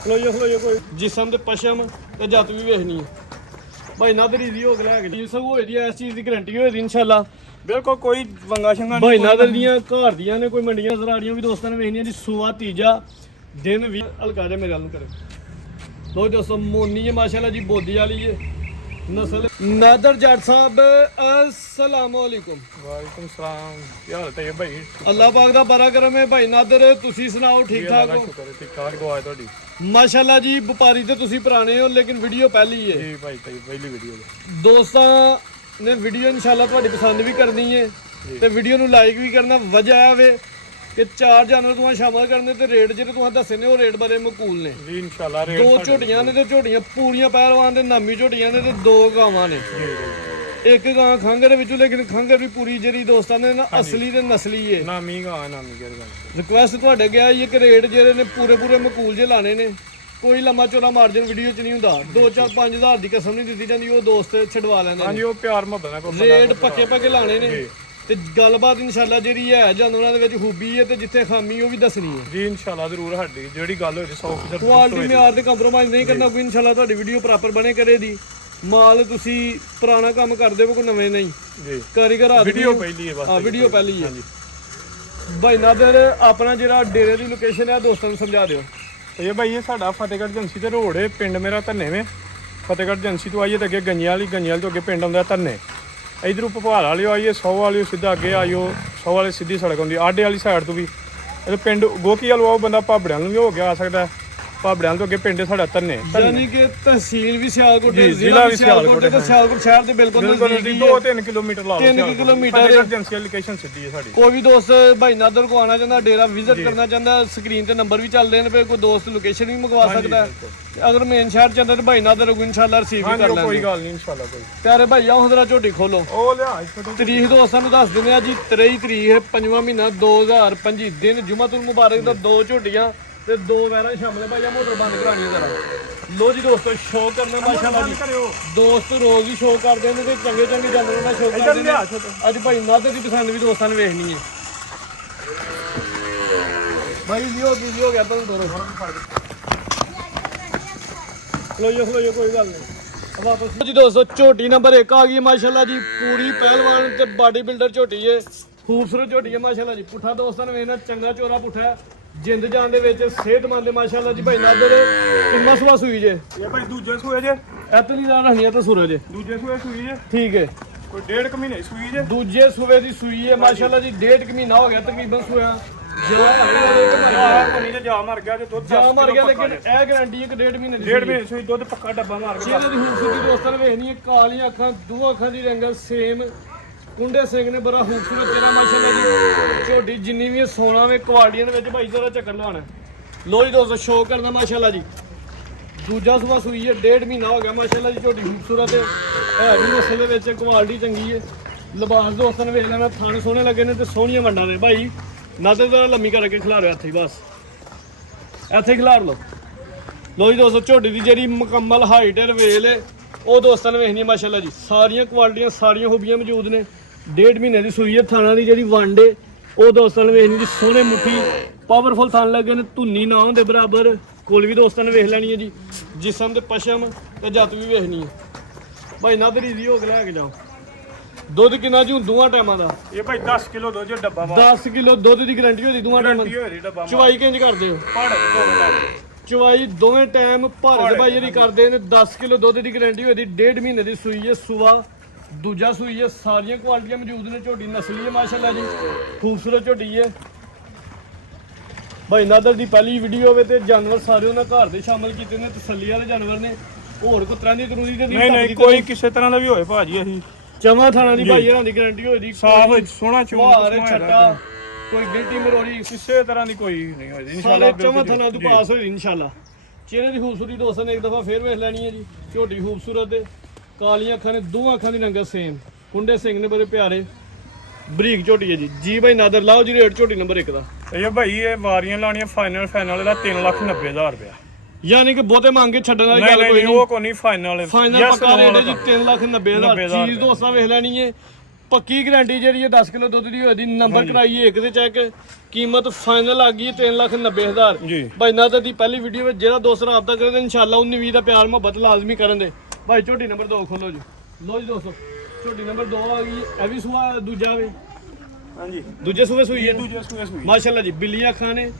ਖਲੋਈਓ ਕੋਈ ਜਿਸਮ ਤੇ ਪਸ਼ਮ ਤੇ ਜੱਤ ਵੀ ਵੇਖਣੀ ਹੈ ਭਾਈ ਨਾਦਰ ਦੀ ਹੋ ਕੇ ਲੈ ਕੇ ਸਭ ਹੋਏ ਦੀ ਇਸ ਚੀਜ਼ ਦੀ ਗਾਰੰਟੀ ਹੋਏ ਦੀ ਇਨਸ਼ਾਅੱਲਾ ਬਿਲਕੁਲ ਕੋਈ ਵੰਗਾ ਸ਼ੰਗਾ ਭਾਈ ਨਾਦਰ ਦੀਆਂ ਘਰ ਦੀਆਂ ਨੇ ਕੋਈ ਮੰਡੀਆਂ ਨਜ਼ਰ ਆ ਰਹੀਆਂ ਵੀ ਦੋਸਤਾਂ ਨੇ ਵੇਖਣੀਆਂ ਜੀ ਸੂਆ ਤੀਜਾ ਦਿਨ ਵੀ ਹਲਕਾ ਜਿਹਾ ਮੇਰੇ ਵੱਲ ਨੂੰ ਕਰੇ ਲੋ ਦੋਸਤੋ ਮੋਨੀ ਹੈ ਮਾਸ਼ਾਅੱਲਾ ਜੀ ਬੋਦੀ ਵਾਲੀ ਹੈ ਨਸਲ ਨਾਦਰ ਜੱਟ ਸਾਹਿਬ अस्सलाम वालेकुम। ਵਾਲੇਕੁਮ ਸਲਾਮ ਕੀ ਹਾਲ ਹੈ ਭਾਈ? ਅੱਲਾਹ ਪਾਕ ਦਾ ਬੜਾ ਕਰਮ ਹੈ ਭਾਈ ਨਾਦਰ ਤੁਸੀਂ ਸੁਣਾਓ ਠੀਕ ਠਾਕ ਹੋ? ਸ਼ੁਕਰ ਹੈ ਠੀਕ ਠਾਕ ਦੁਆ ਤੁਹਾਡੀ ਮਾਸ਼ਾਅੱਲਾ ਜੀ ਵਪਾਰੀ ਤੇ ਤੁਸੀਂ ਪੁਰਾਣੇ ਹੋ ਲੇਕਿਨ ਵੀਡੀਓ ਪਹਿਲੀ ਹੈ ਜੀ ਭਾਈ ਪਹਿਲੀ ਵੀਡੀਓ ਦੋਸਤਾਂ ਨੇ ਵੀਡੀਓ ਇਨਸ਼ਾਅੱਲਾ ਤੁਹਾਡੀ ਪਸੰਦ ਵੀ ਕਰਨੀ ਹੈ ਤੇ ਵੀਡੀਓ ਨੂੰ ਲਾਈਕ ਵੀ ਕਰਨਾ ਵਜ੍ਹਾ ਹੈ ਵੇ ਕਿ 4 ਜਾਨਵਰ ਤੁਹਾਨੂੰ ਸ਼ਾਮਲ ਕਰਨੇ ਤੇ ਰੇਟ ਜਿਹੜੇ ਤੁਹਾਨੂੰ ਦੱਸੇ ਨੇ ਉਹ ਰੇਟ ਬੜੇ ਮਕੂਲ ਨੇ ਜੀ ਇਨਸ਼ਾਅੱਲਾ ਰੇਟ ਦੋ ਝੋਟੀਆਂ ਨੇ ਤੇ ਝੋਟੀਆਂ ਪੂਰੀਆਂ ਪਹਿਲਵਾਨ ਦੇ ਨਾਮੀ ਝੋਟੀਆਂ ਨੇ ਤੇ 2 ਗਾਵਾਂ ਨੇ ਇੱਕ ਗਾਂ ਖੰਗਰ ਵਿੱਚੋਂ ਲੇਕਿਨ ਖੰਗਰ ਵੀ ਪੂਰੀ ਜਿਹੜੀ ਦੋਸਤਾਂ ਨੇ ਨਾ ਅਸਲੀ ਤੇ ਨਸਲੀ ਹੈ ਨਾਮੀ ਗਾਂ ਨਾਮੀ ਗੱਲ ਰਿਕੁਐਸਟ ਤੁਹਾਡੇ ਗਿਆ ਇਹ ਕਿ ਰੇਟ ਜਿਹੜੇ ਨੇ ਪੂਰੇ ਮਕੂਲ ਜੇ ਲਾਣੇ ਨੇ ਕੋਈ ਲੰਮਾ ਚੌੜਾ ਮਾਰਜਨ ਵੀਡੀਓ ਚ ਨਹੀਂ ਹੁੰਦਾ 2-4-5 ਦੀ ਕਸਮ ਨਹੀਂ ਦਿੱਤੀ ਜਾਂਦੀ ਉਹ ਦੋਸਤ ਛਡਵਾ ਲੈਂਦੇ ਹਾਂਜੀ ਉਹ ਪਿਆਰ ਮੁਹੱਬਤ ਨਾਲ ਕੋਈ ਰੇਟ ਪੱਕੇ ਲਾਣੇ ਨੇ ਤੇ ਗੱਲਬਾਤ ਇਨਸ਼ਾਅੱਲਾ ਜਿਹੜੀ ਹੈ ਜਾਨਵਰਾਂ ਦੇ ਵਿੱਚ ਖੂਬੀ ਹੈ ਤੇ ਜਿੱਥੇ ਖਾਮੀ ਉਹ ਵੀ ਦੱਸਣੀ ਹੈ ਜੀ ਇਨਸ਼ਾਅੱਲਾ ਜ਼ਰੂਰ ਸਾਡੀ ਜਿਹੜੀ ਗੱਲ ਹੋਈ 100% ਕੁਆਲਿਟੀ ਮਿਆਰ ਤੇ ਕੰਪਰੋਮਾਈਜ਼ ਨਹੀਂ ਕਰਨਾ ਕੋਈ ਇਨਸ਼ਾਅੱਲਾ ਤੁਹਾਡੀ ਵੀਡੀਓ ਪ੍ਰੋਪਰ ਬਣੇ ਕਰੇ ਦੀ ਮਾਲ ਤੁਸੀਂ ਪੁਰਾਣਾ ਕੰਮ ਕਰਦੇ ਹੋ ਕੋਈ ਨਵੇਂ ਨਹੀਂ ਜੀ ਕਾਰੀਗਰ ਆਦਮੀ ਵੀਡੀਓ ਪਹਿਲੀ ਹੈ ਬਸ ਹਾਂ ਵੀਡੀਓ ਪਹਿਲੀ ਹੈ ਭਾਈ ਨਾਦਰ ਆਪਣਾ ਜਿਹੜਾ ਡੇਰੇ ਦੀ ਲੋਕੇਸ਼ਨ ਹੈ ਦੋਸਤਾਂ ਨੂੰ ਸਮਝਾ ਦਿਓ। ਇਹ ਭਾਈ ਇਹ ਸਾਡਾ ਫਤਿਹਗੜ੍ਹ ਏਜੰਸੀ ਤੇ ਰੋਡ ਹੈ ਪਿੰਡ ਮੇਰਾ ਧੰਨੇਵੇਂ ਫਤਿਹਗੜ੍ਹ ਏਜੰਸੀ ਤੋਂ ਆਈਏ ਤੇ ਅੱਗੇ ਗੰਜਿਆਂ ਵਾਲੀ ਤੋਂ ਅੱਗੇ ਪਿੰਡ ਆਉਂਦਾ ਧੰਨੇ ਇਧਰੋਂ ਭਪਾਲ ਵਾਲਿਓ ਆਈਏ 100 ਵਾਲਿਓ ਸਿੱਧਾ ਅੱਗੇ ਆਇਓ 100 ਵਾਲੇ ਸਿੱਧੀ ਸੜਕ ਹੁੰਦੀ ਆਡੇ ਵਾਲੀ ਸਾਈਡ ਤੋਂ ਵੀ ਇਹ ਪਿੰਡ ਗੋਕੀ ਵਾਲੋ ਬੰਦਾ ਭਾਬੜਿਆਂ ਨੂੰ ਵੀ ਹੋ ਗਿਆ ਆ ਸਕਦਾ ਭਾਬੜਿਆਂ ਤੋਂ ਅੱਗੇ ਪਿੰਡ ਸਾਡਾ ਧੰਨੇ ਯਾਨੀ ਕਿ ਤਹਿਸੀਲ ਵੀ ਸਿਆਲਕੋਟ ਹੈ ਜ਼ਿਲ੍ਹਾ ਵੀ ਸਿਆਲਕੋਟ ਹੈ ਤੇ ਸਿਆਲਕੋਟ ਸ਼ਹਿਰ ਦੇ ਬਿਲਕੁਲ ਨਜ਼ਦੀਕ 2-3 ਕਿਲੋਮੀਟਰ ਲਾ ਲਓ 3 ਕਿਲੋਮੀਟਰ ਏਜੰਸੀ ਲੋਕੇਸ਼ਨ ਸਿੱਧੀ ਹੈ ਸਾਡੀ ਕੋਈ ਵੀ ਦੋਸਤ ਭਾਈ ਨਾਦਰ ਕੋ ਆਣਾ ਚਾਹੁੰਦਾ ਡੇਰਾ ਵਿਜ਼ਿਟ ਕਰਨਾ ਚਾਹੁੰਦਾ ਸਕਰੀਨ ਤੇ ਨੰਬਰ ਵੀ ਚੱਲਦੇ ਨੇ ਕੋਈ ਦੋਸਤ ਲੋਕੇਸ਼ਨ ਵੀ ਮੰਗਵਾ ਸਕਦਾ ਅਗਰ ਮੇਨ ਸ਼ਹਿਰ ਚ ਅੰਦਰ ਤੇ ਭਾਈ ਨਾਦਰ ਕੋ ਇਨਸ਼ਾਅੱਲਾ ਰਿਸੀਵ ਵੀ ਕਰ ਲੈਂਦੇ ਕੋਈ ਗੱਲ ਨਹੀਂ ਇਨਸ਼ਾਅੱਲਾ ਕੋਈ ਪਿਆਰੇ ਭਾਈ ਆਓ ਜਰਾ ਝੋਟੀ ਖੋਲੋ ਉਹ ਲਿਆ ਤਰੀਕ ਦੋਸਤਾਂ ਨੂੰ ਦੱਸ ਦਿੰਦੇ ਆ ਜੀ 23 ਤਰੀਕ ਹੈ 5ਵਾਂ ਮਹੀਨਾ 2025 ਦਿਨ ਜੁਮਾਤੁਲ ਮੁਬਾਰਕ ਦਾ 2 ਝੋਟੀਆਂ ਤੇ 2 ਵੈਰਾਂ ਸ਼ਾਮਲ ਭਾਈ ਆ ਮੋਟਰ ਬੰਦ ਕਰਾਣੀ ਹੈ ਜਰਾ ਲੋ ਜੀ ਦੋਸਤੋ ਸ਼ੋਅ ਕਰਨਾ ਮਾਸ਼ਾਅੱਲਾ ਜੀ ਦੋਸਤ ਰੋਜ਼ ਹੀ ਸ਼ੋਅ ਕਰਦੇ ਨੇ ਤੇ ਚੰਗੇ ਜਾਨਵਰਾਂ ਦਾ ਸ਼ੋਅ ਕਰਦੇ ਨੇ ਅੱਜ ਭਾਈ ਨਾਦਰ ਦੀ ਪਸੰਦ ਵੀ ਦੋਸਤਾਂ ਨੇ ਵੇਖਣੀ ਹੈ ਭਾਈ ਵੀ ਹੋ ਗਿਆ ਤੁਹਾਨੂੰ ਦੋਨੋਂ ਖਲੋਈਓ ਕੋਈ ਗੱਲ ਨਹੀਂ ਵਾਪਸ ਜੀ ਦੋਸਤੋ ਝੋਟੀ ਨੰਬਰ 1 ਆ ਗਈ ਮਾਸ਼ਾਅੱਲਾ ਜੀ ਪੂਰੀ ਪਹਿਲਵਾਨ ਤੇ ਬਾਡੀ ਬਿਲਡਰ ਝੋਟੀ ਹੈ ਖੂਬਸੂਰਤ ਝੋਟੀ ਹੈ ਮਾਸ਼ਾਅੱਲਾ ਜੀ ਪੁੱਠਾ ਦੋਸਤਾਂ ਨੇ ਵੇਖਣਾ ਚੰਗਾ ਚੋਰਾ ਪੁੱਠਾ ਹੈ ਜਿੰਦ ਜਾਨ ਦੇ ਵਿੱਚ ਸਿਹਤਮੰਦ ਮਾਸ਼ਾਅੱਲਾ ਜੀ ਭਾਈ ਨਾਦਰ ਕਿੰਨਾ ਸੁਆ ਸੂਈ ਜੇ ਇਹ ਭਾਈ ਦੂਜੇ ਸੂਏ ਜੇ ਐਤਲੀ ਦਾ ਰੱਖਣੀ ਹੈ ਤਾਂ ਸੂਰਜ ਦੂਜੇ ਸੂਏ ਸੂਈ ਜੇ ਠੀਕ ਹੈ ਕੋਈ 1.5 ਮਹੀਨੇ ਸੂਈ ਜੇ ਦੂਜੇ ਸੂਏ ਦੀ ਸੂਈ ਹੈ ਮਾਸ਼ਾਅੱਲਾ ਜੀ 1.5 ਮਹੀਨਾ ਹੋ ਗਿਆ ਤਕਰੀਬਨ ਸੂਆ ਜਾ ਮਰ ਗਿਆ ਜੇ ਦੁੱਧ ਜਾ ਮਰ ਗਿਆ ਲੇਕਿਨ ਇਹ ਗਾਰੰਟੀ ਹੈ ਕਿ 1.5 ਮਹੀਨੇ ਦੀ 1.5 ਮਹੀਨੇ ਸੂਈ ਦੁੱਧ ਪੱਕਾ ਡੱਬਾ ਮਾਰ ਗਿਆ ਚਿਹਰੇ ਦੀ ਖੂਬਸੂਰਤੀ ਦੋਸਤਾਂ ਨੇ ਵੇਖਣੀ ਹੈ ਕਾਲੀਆਂ ਅੱਖਾਂ ਦੋ ਅੱਖਾਂ ਦੀ ਰੰਗਤ ਸੇਮ ਕੁੰਡੇ ਸਿੰਘ ਨੇ ਬੜਾ ਖੂਬਸੂਰਤ ਚਿਹਰਾ ਮਾਸ਼ਾਅੱਲਾ ਜੀ ਝੋਟੀ ਜਿੰਨੀ ਵੀ ਸੋਨਾ ਵੇ ਕੁਆਲਟੀਆਂ ਦੇ ਵਿੱਚ ਭਾਈ ਜਰਾ ਚੱਕਰ ਲਵਾਣਾ ਲੋ ਜੀ ਦੋਸਤੋ ਸ਼ੋਅ ਕਰਨਾ ਮਾਸ਼ਾਅੱਲਾ ਜੀ ਦੂਜਾ ਸੁਬਾ ਸੂਈ ਹੈ 1.5 ਮਹੀਨਾ ਹੋ ਗਿਆ ਮਾਸ਼ਾਅੱਲਾ ਜੀ ਝੋਟੀ ਖੂਬਸੂਰਤ ਹੈ ਵੀ ਨਸਲ ਦੇ ਵਿੱਚ ਕੁਆਲਿਟੀ ਚੰਗੀ ਹੈ ਲਿਬਾਸ ਦੋਸਤਾਂ ਨੇ ਵੇਖ ਲੈਣਾ ਥਣ ਸੋਹਣੇ ਲੱਗੇ ਨੇ ਤੇ ਸੋਹਣੀਆਂ ਵੰਡਾਂ ਨੇ ਭਾਈ ਨਾਦਰ ਦਾ ਲੰਮੀ ਕਰਕੇ ਖਿਲਾਰਿਓ ਇੱਥੇ ਹੀ ਬਸ ਇੱਥੇ ਖਿਲਾਰ ਲਓ ਲੋ ਜੀ ਦੋਸਤੋ ਝੋਟੀ ਦੀ ਜਿਹੜੀ ਮੁਕੰਮਲ ਹਾਈਟ ਹੈ ਰਵੇਲ ਹੈ ਉਹ ਦੋਸਤਾਂ ਨੇ ਵੇਖਣੀ ਮਾਸ਼ਾਅੱਲਾ ਜੀ ਸਾਰੀਆਂ ਕੁਆਲਿਟੀਆਂ ਸਾਰੀਆਂ ਖੂਬੀਆਂ ਮੌਜੂਦ ਨੇ 1.5 ਮਹੀਨੇ ਦੀ ਸੂਈ ਹੈ ਥਾਣਾ ਦੀ ਜਿਹੜੀ ਵੰਡ ਹੈ ਉਹ ਦੋਸਤਾਂ ਨੇ ਵੇਖਣੀ ਜੀ ਸੋਹਣੇ ਮੁੱਠੀ ਪਾਵਰਫੁਲ ਥਣ ਲੱਗੇ ਨੇ ਧੁੰਨੀ ਨਾ ਹੁੰਦੇ ਬਰਾਬਰ ਕੋਲ ਵੀ ਦੋਸਤਾਂ ਨੇ ਵੇਖ ਲੈਣੀ ਹੈ ਜੀ ਜਿਸਮ ਤੇ ਪਸ਼ਮ ਤੇ ਜੱਤ ਵੀ ਵੇਖਣੀ ਹੈ ਭਾਈ ਨਾਦਰ ਦੀ ਹੋ ਕੇ ਲੈ ਕੇ ਜਾਓ ਦੁੱਧ ਕਿੰਨਾ ਜੀ ਦੋਵਾਂ ਟਾਈਮਾਂ ਦਾ ਇਹ ਭਾਈ 10 ਕਿਲੋ ਦੁੱਧ ਡੱਬਾ 10 ਕਿਲੋ ਦੁੱਧ ਦੀ ਗਾਰੰਟੀ ਹੋਦੀ ਦੋਵਾਂ ਟਾਈਮਾਂ ਚਵਾਈ ਕਿੰਜ ਕਰਦੇ ਹੋ ਚਵਾਈ ਦੋਵੇਂ ਟਾਈਮ ਭਾਰਤ ਭਾਈ ਜਿਹੜੀ ਕਰਦੇ ਨੇ 10 ਕਿਲੋ ਦੁੱਧ ਦੀ ਗਾਰੰਟੀ ਹੋਦੀ 1.5 ਮਹੀਨੇ ਦੀ ਸੂਈ ਹੈ ਸੂਆ ਦੂਜਾ ਸੂਈ ਹੈ ਸਾਰੀਆਂ ਕੁਆਲਿਟੀਆਂ ਮੌਜੂਦ ਨੇ ਝੋਟੀ ਨਸਲੀ ਹੈ ਮਾਸ਼ਾਅੱਲਾ ਜੀ ਖੂਬਸੂਰਤ ਝੋਟੀ ਹੈ ਭਾਈ ਨਾਦਰ ਦੀ ਪਹਿਲੀ ਵੀਡੀਓ ਹੋਵੇ ਤੇ ਜਾਨਵਰ ਸਾਰੇ ਉਹਨਾਂ ਘਰ ਦੇ ਸ਼ਾਮਲ ਕੀਤੇ ਨੇ ਤਸੱਲੀ ਵਾਲੇ ਜਾਨਵਰ ਨੇ ਹੋਰ ਕੋਈ ਤਰ੍ਹਾਂ ਦੀ ਤਰੂਦੀ ਤੇ ਨਹੀਂ ਕੋਈ ਕਿਸੇ ਤਰ੍ਹਾਂ ਦਾ ਵੀ ਹੋਏ ਭਾਜੀ ਅਸੀਂ ਚਮਾ ਥਾਣਾ ਦੀ ਭਾਈ ਹਰਾਂ ਦੀ ਗਾਰੰਟੀ ਹੋਈ ਸਾਫ ਸੋਹਣਾ ਚੋਣ ਛੱਟਾ ਕੋਈ ਗਿਲਟੀ ਮਰੋੜੀ ਕਿਸੇ ਤਰ੍ਹਾਂ ਦੀ ਕੋਈ ਨਹੀਂ ਹੋਈ ਇਨਸ਼ਾਅੱਲਾ ਚਮਾ ਥਾਣਾ ਤੋਂ ਪਾਸ ਹੋਈ ਇਨਸ਼ਾਅੱਲਾ ਚਿਹਰੇ ਦੀ ਖੂਬਸੂਰਤੀ ਦੋਸਤਾਂ ਨੇ ਇੱਕ ਦਫਾ ਫੇਰ ਵੇਖ ਲੈਣੀ ਹੈ ਜੀ ਝੋਟੀ ਖੂਬਸੂਰਤ ਹੈ ਕਾਲੀਆਂ ਅੱਖਾਂ ਨੇ ਦੋਵਾਂ ਅੱਖਾਂ ਦੀ ਰੰਗਤ ਸੇਮ ਕੁੰਡੇ ਸਿੰਘ ਨੇ ਬੜੇ ਪਿਆਰੇ ਬਰੀਕ ਝੋਟੀ ਹੈ ਜੀ ਭਾਈ ਨਾਦਰ ਲਾਓ ਜੀ ਰੇਟ ਝੋਟੀ ਨੰਬਰ 1 ਦਾ ਇਹ ਭਾਈ ਇਹ ਵਾਰੀਆਂ ਲਾਣੀਆਂ ਫਾਈਨਲ ਦਾ 3,90,000 ਰੁਪਇਆ ਯਾਨੀ ਕਿ ਬਹੁਤੇ ਮੰਗ ਕੇ ਛੱਡਣ ਵਾਲੀ ਗੱਲ ਕੋਈ ਨਹੀਂ ਉਹ ਕੋਈ ਨਹੀਂ ਫਾਈਨਲ ਪੱਕਾ ਰੇਟ ਹੈ ਜੀ 3,90,000 ਚੀਜ਼ ਦੋਸਤਾਂ ਵੇਖ ਲੈਣੀ ਹੈ ਪੱਕੀ ਗਾਰੰਟੀ ਜਿਹੜੀ ਹੈ 10 ਕਿਲੋ ਦੁੱਧ ਦੀ ਹੋਈ ਨੰਬਰ ਕਰਾਈਏ ਇੱਕ ਤੇ ਚੈੱਕ ਕੀਮਤ ਫਾਈਨਲ ਆ ਗਈ ਹੈ 3,90,000 ਜੀ ਭਾਈ ਨਾ ਤਾਂ ਦੀ ਪਹਿਲੀ ਵੀਡੀਓ ਵਿੱਚ ਜਿਹੜਾ ਦੋਸਤ ਰਾਬਤਾ ਕਰੇ ਤਾਂ ਇਨਸ਼ਾਅੱਲਾ 19-20 ਦਾ ਪਿਆਰ ਮੁਹੱਬਤ ਲਾਜ਼ਮੀ ਕਰਨ ਦੇ ਭਾਈ ਝੋਟੀ ਨੰਬਰ 2 ਖੋਲੋ ਜੀ ਲੋ ਜੀ ਦੋਸਤੋ ਝੋਟੀ ਨੰਬਰ 2 ਆ ਗਈ ਇਹ ਵੀ ਸੂਆ ਦੂਜਾ ਵੇ ਹਾਂਜੀ ਦੂਜੇ ਸੂਏ ਸੂਈ ਹੈ ਦੂਜੇ ਸੂਏ ਸੂਈ ਮਾਸ਼ਾਅੱਲਾ ਜੀ ਬਿੱਲੀਆਂ ਅੱਖਾਂ ਨੇ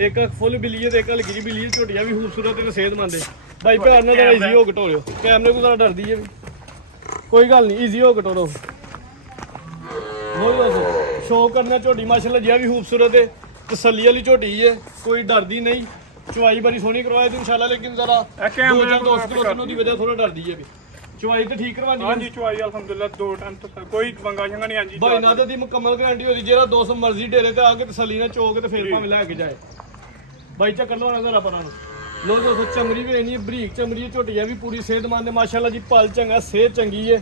ਇੱਕ ਫੁੱਲ ਬਿੱਲੀ ਹੈ ਤੇ ਇੱਕ ਹਲਕੀ ਜਿਹੀ ਬਿੱਲੀ ਹੈ ਝੋਟੀਆਂ ਵੀ ਖੂਬਸੂਰਤ ਤੇ ਸਿਹਤਮੰਦ ਹੈ ਭਾਈ ਪਿਆਰ ਨਾਲ ਜਰਾ ਈਜ਼ੀ ਹੋ ਘਟੋਲਿਓ ਕੈਮਰੇ ਕੋਲ ਡਰਦੀ ਹੈ ਵੀ ਕੋਈ ਗੱਲ ਨਹੀਂ ਈਜ਼ੀ ਹੋ ਘਟੋਲੋ ਬਹੁਤ ਬਸ ਸ਼ੌਕ ਕਰਨਾ ਝੋਟੀ ਮਾਸ਼ਾਅੱਲਾ ਜੀ ਵੀ ਖੂਬਸੂਰਤ ਹੈ ਤਸੱਲੀ ਵਾਲੀ ਝੋਟੀ ਹੈ ਕੋਈ ਡਰਦੀ ਨਹੀਂ ਚੁਆਈ ਬੜੀ ਸੋਹਣੀ ਕਰਵਾਏ ਤੇ ਇਨਸ਼ਾਅੱਲਾ ਲੇਕਿਨ ਜ਼ਰਾ ਦੋ ਚਾਰ ਦੋਸਤ ਕੋਲੋਂ ਦੀ ਵਜ੍ਹਾ ਥੋੜਾ ਡਰਦੀ ਹੈ ਵੀ ਚੁਆਈ ਤੇ ਠੀਕ ਕਰਵਾਣੀ ਹਾਂਜੀ ਚੁਆਈ ਅਲਹਮਦੁਲਿਲਾ 2 ਟਾਈਮ ਤੱਕ ਕੋਈ ਵੰਗਾ ਸ਼ੰਗਾ ਨਹੀਂ ਹਾਂਜੀ ਭਾਈ ਨਾਦਰ ਦੀ ਮੁਕੰਮਲ ਗਾਰੰਟੀ ਹੋਦੀ ਜਿਹੜਾ 200 ਮਰਜ਼ੀ ਢੇਰੇ ਤੇ ਆ ਕੇ ਤਸੱਲੀ ਨਾਲ ਚੋਕ ਤੇ ਫੇਰ ਭਾਵੇਂ ਲੈ ਕੇ ਜਾਏ ਬਾਈ ਚੱਕਰ ਲੋ ਨਜ਼ਰ ਆਪਣਾ ਨੂੰ ਲੋ ਦੋਸਤੋ ਚਮੜੀ ਵੀ ਇੰਨੀ ਬਰੀਕ ਚਮੜੀ ਹੈ ਝੋਟੀਆਂ ਵੀ ਪੂਰੀ ਸਿਹਤਮੰਦ ਹੈ ਮਾਸ਼ਾਅੱਲਾ ਜੀ ਪਲ ਚੰਗਾ ਸਿਹਤ ਚੰਗੀ ਹੈ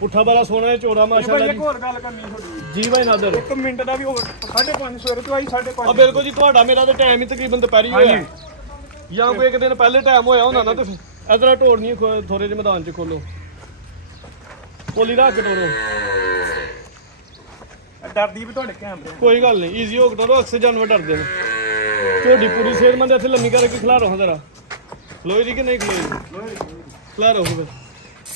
ਪੁੱਠਾ ਬਾਰਾ ਸੋਹਣਾ ਹੈ ਚੋੜਾ ਮਾਸ਼ਾਅੱਲਾ ਭਾਈ ਜੀ ਇੱਕ ਹੋਰ ਗੱਲ ਕਰਨੀ ਤੁਹਾਡੀ ਜੀ ਭਾਈ ਨਾਦਰ 1 ਮਿੰਟ ਦਾ ਵੀ ਹੋਰ 5:30 ਸਵੇਰੇ ਤੋਂ ਆਈ 5:30 ਆ ਬਿਲਕੁਲ ਜੀ ਤੁਹਾਡਾ ਮੇਰਾ ਤਾਂ ਟਾਈਮ ਹੀ ਤਕਰੀਬਨ ਦੁਪਹਿਰੀ ਹੋਇਆ ਜਾਂ ਕੋਈ ਇੱਕ ਦਿਨ ਪਹਿਲੇ ਟਾਈਮ ਹੋਇਆ ਹੁੰਦਾ ਨਾ ਤੇ ਇਧਰ ਢੋੜ ਨਹੀਂ ਥੋੜੇ ਜਿਹੇ ਮੈਦਾਨ 'ਚ ਖੋਲੋ ਕੋਲੀ ਰੱਖ ਕੇ ਤੋੜੋ ਡਰਦੀ ਵੀ ਤੁਹਾਡੇ ਕੈਮਰੇ ਕੋਈ ਗੱਲ ਨਹੀਂ ਈਜ਼ੀ ਹੋ ਕੇ ਅਕਸਰ ਜਾਨਵਰ ਡਰਦੇ ਨੇ ਤੁਹਾਡੀ ਪੂਰੀ ਸਿਹਤਮੰਦ ਇੱਥੇ ਲੰਮੀ ਕਰਕੇ ਖਿਲਾ ਰੋ ਜਰਾ ਖਲੋਈ ਦੀ ਕਿ ਨਹੀਂ ਖਲੋਈ ਖਿਲਾ ਰੋ ਫਿਰ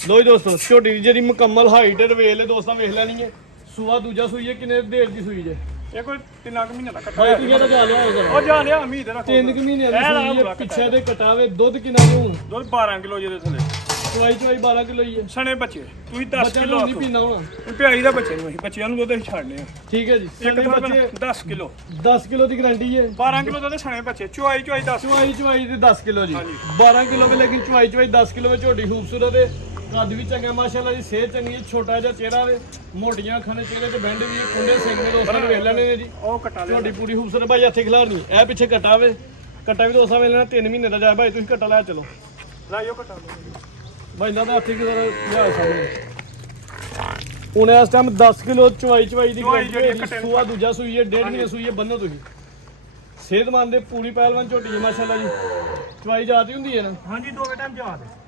ਲੋ ਜੀ ਦੋਸਤੋ ਛੋਟੀ ਦੀ ਜਿਹੜੀ ਮੁਕੰਮਲ ਹਾਈਟ ਹੈ ਵੇਲ ਹੈ ਦੋਸਤਾਂ ਵੇਖ ਲੈਣੀ ਹੈ ਸੂਆ ਦੂਜਾ ਸੂਈ ਹੈ ਕਿੰਨੇ ਦੇਰ ਦੀ ਸੂਈ ਜੇ ਇਹ ਕੋਈ 3 ਮਹੀਨੇ ਦਾ ਕੱਟਾ ਭਾਈ ਤੂੰ ਇਹਦਾ ਜਾ ਲਿਆ ਉਹ ਜਾ ਲਿਆ ਉਮੀਦ ਰੱਖੋ 3 ਮਹੀਨੇ ਦੀ ਸੂਈ ਹੈ ਪਿੱਛੇ ਦੇ ਕਟਾਵੇ ਦੁੱਧ ਕਿੰਨਾ ਦੂੰ ਦੁੱਧ 12 ਕਿਲੋ ਜਿਹਦੇ ਥੱਲੇ ਚਵਾਈ 12 ਕਿਲੋ ਹੀ ਹੈ ਸਣੇ ਬੱਚੇ ਤੁਸੀਂ 10 ਬੱਚਾ ਕਿਲੋ ਨੂੰ ਨਹੀਂ ਪੀਣਾ ਹੋਣਾ ਪਿਆਈ ਦਾ ਬੱਚੇ ਨੂੰ ਅਸੀਂ ਬੱਚਿਆਂ ਨੂੰ ਦੁੱਧ ਅਸੀਂ ਛੱਡਨੇ ਆ ਠੀਕ ਹੈ ਜੀ ਇੱਕ ਸਣੇ ਬੱਚੇ 10 ਕਿਲੋ 10 ਕਿਲੋ ਦੀ ਗਾਰੰਟੀ ਹੈ 12 ਕਿਲੋ ਦੁੱਧ ਸਣੇ ਬੱਚੇ ਚੁਆਈ 10 ਚਵਾਈ ਤੇ 10 ਕਿਲੋ ਜੀ 12 ਕਿਲੋ ਵੀ ਲੇਕਿਨ ਚਵਾਈ 10 ਕਿਲੋ ਵਿੱਚ ਝੋਟੀ ਖੂਬਸੂਰਤ ਹੈ ਕੱਦ ਵੀ ਚੰਗਾ ਮਾਸ਼ਾਅੱਲਾ ਜੀ ਸਿਹਤ ਚੰਗੀ ਹੈ ਛੋਟਾ ਜਿਹਾ ਚਿਹਰਾ ਵੇ ਮੋਟੀਆਂ ਅੱਖਾਂ ਨੇ ਚਿਹਰੇ ਤੇ ਬੈਂਡ ਵੀ ਕੁੰਡੇ ਸਿੰਘ ਨੇ ਦੋਸਤਾਂ ਨੂੰ ਵੇਖ ਲੈਣੇ ਨੇ ਜੀ ਉਹ ਕਟਾ ਲਿਆ ਝੋਟੀ ਪੂਰੀ ਖੂਬਸੂਰਤ ਭਾਈ ਹੱਥੇ ਖਿਲਾਰ ਨਹੀਂ ਇਹ ਪਿੱਛੇ ਕੱਟਾ ਵੇ ਕੱਟਾ ਵੀ ਦੋਸਤਾਂ ਵੇਖ ਲੈਣਾ 3 ਮਹੀਨੇ ਦਾ ਜਾ ਭਾਈ ਤੁਸੀਂ ਕੱਟਾ ਲੈ ਚਲੋ ਲਾਇਓ ਕਟਾ ਭਾਈ ਇਹਨਾਂ ਦਾ ਹੱਥੇ ਕਿਧਰ ਲਿਆ ਸਾਹਮਣੇ ਹੁਣ ਇਸ ਟਾਈਮ 10 ਕਿਲੋ ਚਵਾਈ ਦੀ ਸੂਆ ਦੂਜਾ ਸੂਈ ਹੈ 1.5 ਮਹੀਨੇ ਸੂਈ ਹੈ ਬੰਨੋ ਤੁਸੀਂ ਸਿਹਤਮੰਦ ਦੇ ਪੂਰੀ ਪਹਿਲਵਾਨ ਝੋਟੀ ਹੈ ਮਾਸ਼ਾਅੱਲਾ ਜੀ ਚਵਾਈ ਜਾਤੀ ਹੁੰਦੀ ਹੈ ਨਾ ਹਾਂਜੀ 2 ਟਾਈਮ ਜਾ ਦੇ